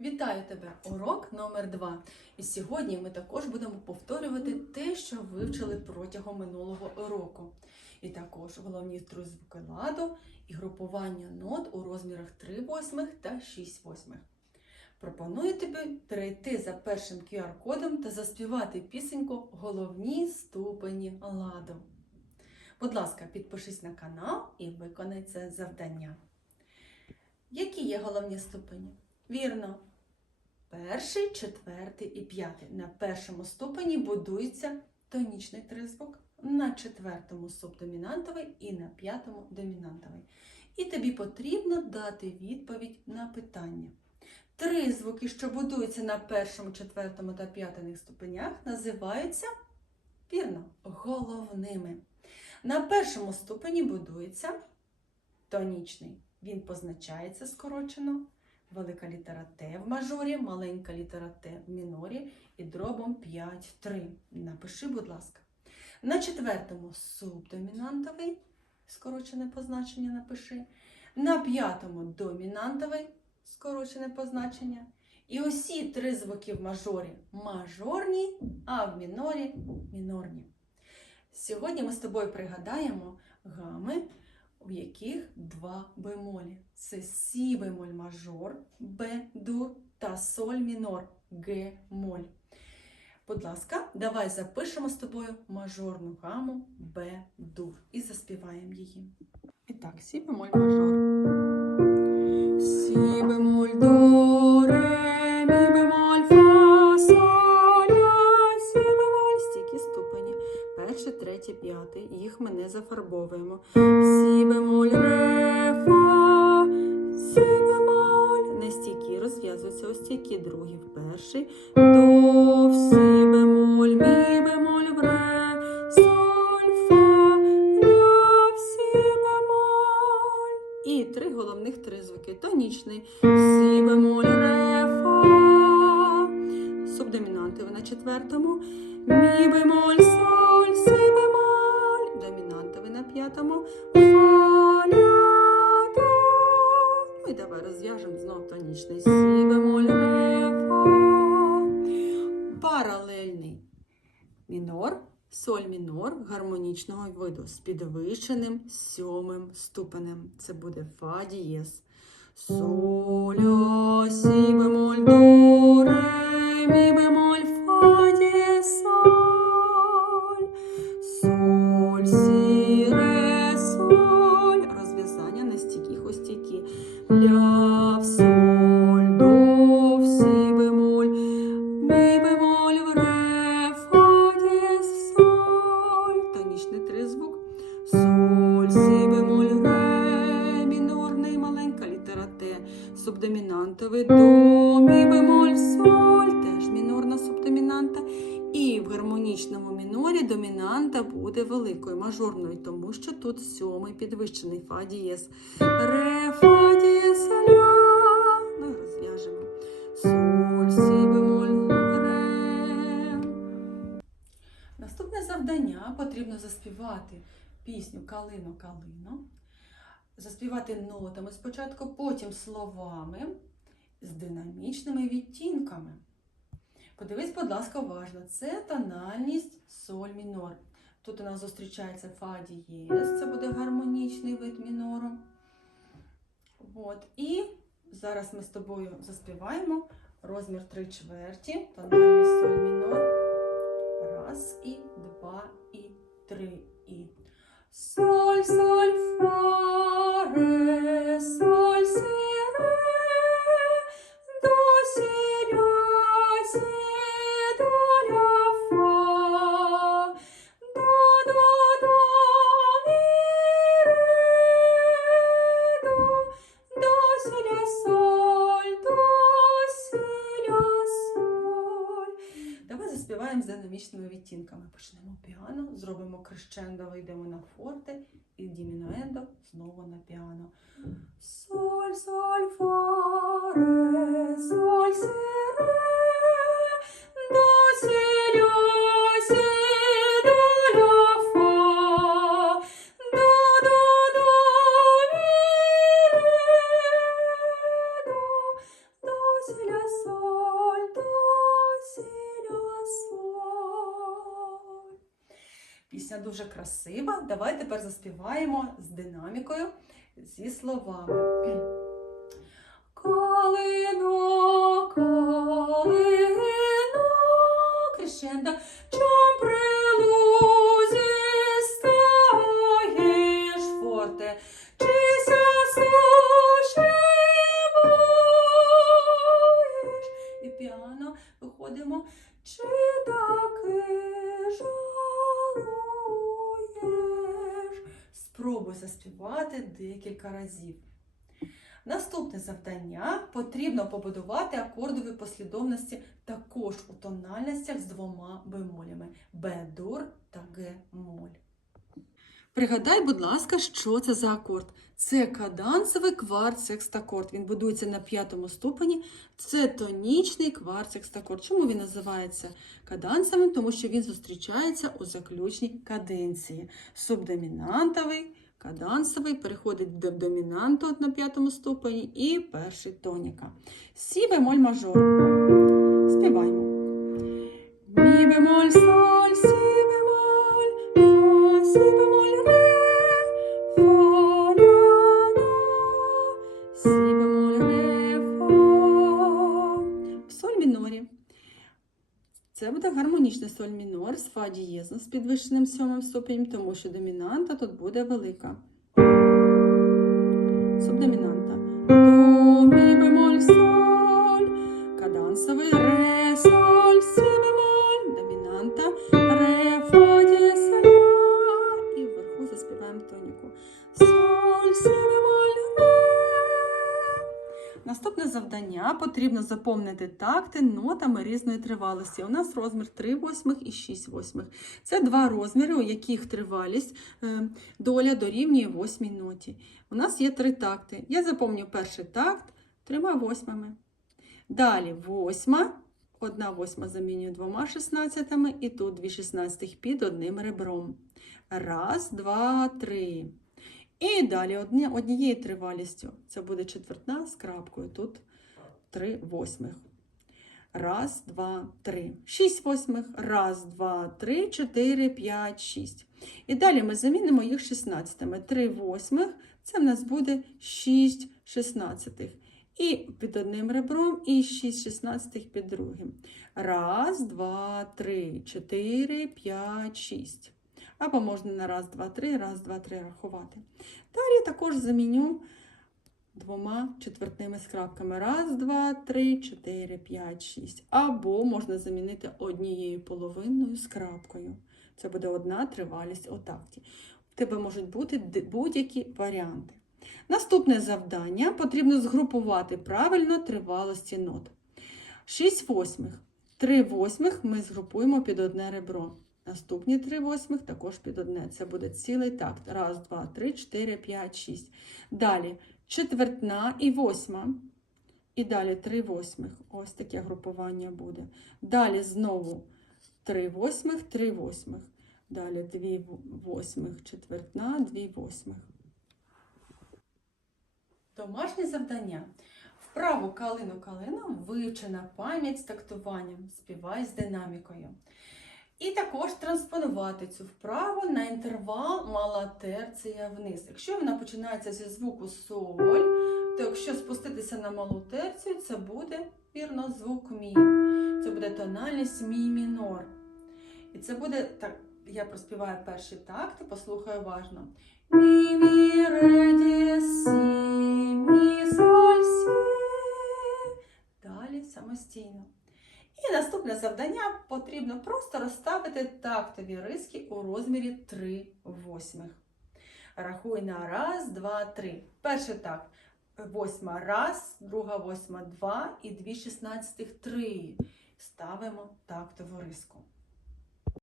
Вітаю тебе! Урок номер 2 І сьогодні ми також будемо повторювати те, що вивчили протягом минулого року. І також головні три звуки ладу і групування нот у розмірах 3 восьмих та 6 восьмих. Пропоную тобі перейти за першим QR-кодом та заспівати пісеньку Головні ступені ладу. Будь ласка, підпишись на канал і виконай це завдання. Які є головні ступені? Вірно. Перший, четвертий і п'ятий. На першому ступені будується тонічний тризвук, на четвертому субдомінантовий і на п'ятому домінантовий. І тобі потрібно дати відповідь на питання. Три звуки, що будуються на першому, четвертому та п'ятому ступенях, називаються вірно, головними. На першому ступені будується тонічний. Він позначається скорочено велика літера Т в мажорі, маленька літера Т в мінорі і дробом 5 3. Напиши, будь ласка. На четвертому субдомінантовий, скорочене позначення напиши. На п'ятому домінантовий, скорочене позначення. І усі три звуки в мажорі мажорні, а в мінорі мінорні. Сьогодні ми з тобою пригадаємо гами, в яких два бемолі. Це сі бемоль мажор, Б дур та соль мінор Г моль. Будь ласка, давай запишемо з тобою мажорну гаму Б дур і заспіваємо її. І так, сі бемоль мажор. Сі бемоль до зафарбовуємо. Сі бемоль, ре, фа, сі бемоль. Не стійкі розв'язуються ось стійкі другі перший. До, Ну і давай розв'яжемо знов тонічний. Сі бемоль, фа. Паралельний мінор, соль мінор гармонічного виду з підвищеним сьомим ступенем. Це буде фа дієс. Соль, сі бемоль, до, ре, мі бемоль, гармонічному мінорі домінанта буде великою мажорною, тому що тут сьомий підвищений фа дієс. Ре, фа дієс, ля. Ну розв'яжемо. Соль, сі бемоль, ре. Наступне завдання потрібно заспівати пісню Калино, калино. Заспівати нотами спочатку, потім словами з динамічними відтінками. Подивись, будь ласка, уважно. Це тональність соль мінор. Тут у нас зустрічається фа дієс, це буде гармонічний вид мінору. От. І зараз ми з тобою заспіваємо розмір 3 чверті, тональність соль мінор. Раз і два і три і. Соль, соль, фа, Заспіваємо з динамічними відтінками. Почнемо піано, зробимо крещендо, вийдемо на форте і дімінуендо знову на піано. Соль, соль, фа, ре, соль, си, ре, Пісня дуже красива. Давай тепер заспіваємо з динамікою, зі словами. Калино, калино, крещендо, декілька разів. Наступне завдання потрібно побудувати акордові послідовності також у тональностях з двома бемолями Б-дур та Г-моль. Пригадай, будь ласка, що це за акорд? Це кадансовий кварт-секстакорд. Він будується на п'ятому ступені. Це тонічний кварт-секстакорд. Чому він називається кадансовим? Тому що він зустрічається у заключній каденції. Субдомінантовий, кадансовий переходить до домінанту на п'ятому ступені і перший тоніка. Сі бемоль мажор. Співаємо. Мі бемоль, соль, сі бемоль, фа, сі бемоль, гармонічний соль мінор з фа дієзом з підвищеним сьомим ступенем, тому що домінанта тут буде велика. Субдомінанта. До, мі бемоль, соль. Кадансовий ре, соль, сі бемоль, домінанта, ре, фа, дієз, соль. І вверху заспіваємо тоніку. Соль, сі бемоль. Наступне завдання потрібно заповнити такти нотами різної тривалості. У нас розмір 3 восьмих і 6 восьмих. Це два розміри, у яких тривалість е, доля дорівнює восьмій ноті. У нас є три такти. Я заповню перший такт трьома восьмами. Далі восьма. Одна восьма замінюю двома шістнадцятими, і тут дві шістнадцятих під одним ребром. Раз, два, три. І далі одні, однією тривалістю. Це буде четвертна з крапкою. Тут три восьмих. Раз, два, три. Шість восьмих. Раз, два, три, чотири, п'ять, шість. І далі ми замінимо їх шістнадцятими. Три восьмих це в нас буде шість шістнадцятих. І під одним ребром, і 6 шістнадцятих під другим. Раз, два, три, чотири, п'ять, шість. Або можна на раз, два, три, раз, два, три рахувати. Далі також заміню двома четвертними скрабками. Раз, два, три, чотири, п'ять, шість. Або можна замінити однією половинною скрабкою. Це буде одна тривалість у такті. У тебе можуть бути будь-які варіанти. Наступне завдання потрібно згрупувати правильно тривалості нот. 6 восьмих. 3 восьмих ми згрупуємо під одне ребро. Наступні 3 восьмих також під одне. Це буде цілий такт. Раз, два, три, чотири, п'ять, шість. Далі четвертна і восьма. І далі 3 восьмих. Ось таке групування буде. Далі знову 3 восьмих, 3 восьмих. Далі 2 восьмих, четвертна, 2 восьмих. Домашнє завдання. Вправу калину калину вивчена пам'ять з тактуванням. Співай з динамікою. І також транспонувати цю вправу на інтервал мала терція вниз. Якщо вона починається зі звуку соль, то якщо спуститися на малу терцію, це буде вірно звук мі. Це буде тональність мі мінор. І це буде так. Я проспіваю перший такт, і послухай уважно. Мі, мі, ре, ді, сі, мі, соль, сі. Далі самостійно. І наступне завдання потрібно просто розставити тактові риски у розмірі 3 восьмих. Рахуй на раз, два, три. Перший такт. Восьма раз, друга восьма два і дві шістнадцятих три. Ставимо тактову риску.